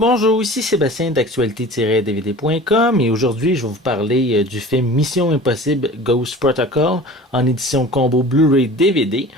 Bonjour, ici Sébastien d'actualité-dvd.com et aujourd'hui je vais vous parler du film Mission Impossible Ghost Protocol en édition combo Blu-ray DVD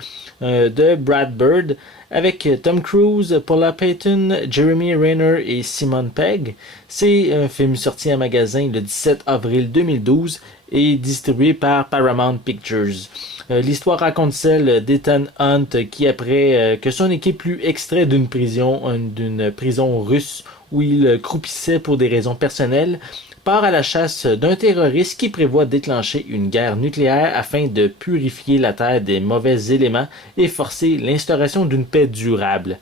de Brad Bird avec Tom Cruise, Paula Payton, Jeremy Renner et Simon Pegg. C'est un film sorti en magasin le 17 avril 2012 et distribué par Paramount Pictures. L'histoire raconte celle d'Ethan Hunt qui, après que son équipe l'eut extrait d'une prison russe où il croupissait pour des raisons personnelles, part à la chasse d'un terroriste qui prévoit déclencher une guerre nucléaire afin de purifier la Terre des mauvais éléments et forcer l'instauration d'une paix durable.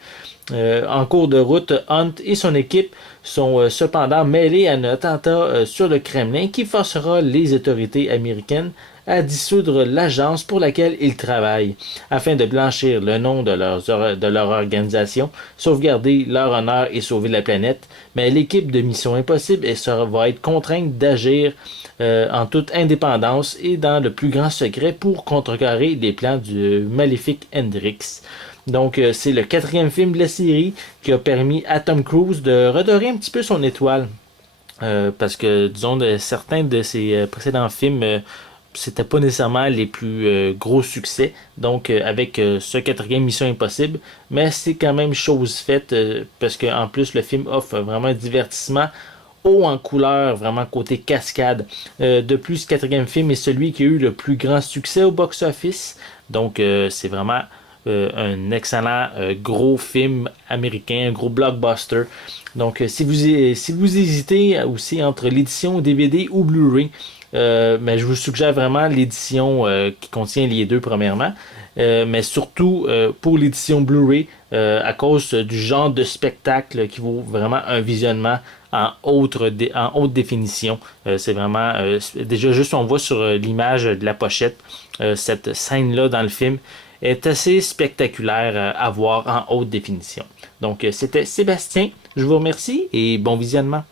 En cours de route, Hunt et son équipe sont cependant mêlés à un attentat sur le Kremlin qui forcera les autorités américaines à dissoudre l'agence pour laquelle ils travaillent, afin de blanchir le nom de leur organisation, sauvegarder leur honneur et sauver la planète. Mais l'équipe de Mission Impossible va être contrainte d'agir en toute indépendance et dans le plus grand secret pour contrecarrer les plans du maléfique Hendrix. Donc, c'est le quatrième film de la série qui a permis à Tom Cruise de redorer un petit peu son étoile. Parce que, disons, certains de ses précédents films, c'était pas nécessairement les plus gros succès. Donc, avec ce quatrième Mission Impossible, mais c'est quand même chose faite parce qu'en plus, le film offre vraiment un divertissement haut en couleur, vraiment côté cascade. De plus, ce quatrième film est celui qui a eu le plus grand succès au box-office. Donc, c'est vraiment un excellent gros film américain, un gros blockbuster. Donc, si vous hésitez aussi entre l'édition DVD ou Blu-ray, mais je vous suggère vraiment l'édition qui contient les deux premièrement. Mais surtout pour l'édition Blu-ray, à cause du genre de spectacle qui vaut vraiment un visionnement en haute définition. C'est vraiment déjà juste on voit sur l'image de la pochette cette scène-là dans le film est assez spectaculaire à voir en haute définition. Donc c'était Sébastien, je vous remercie et bon visionnement.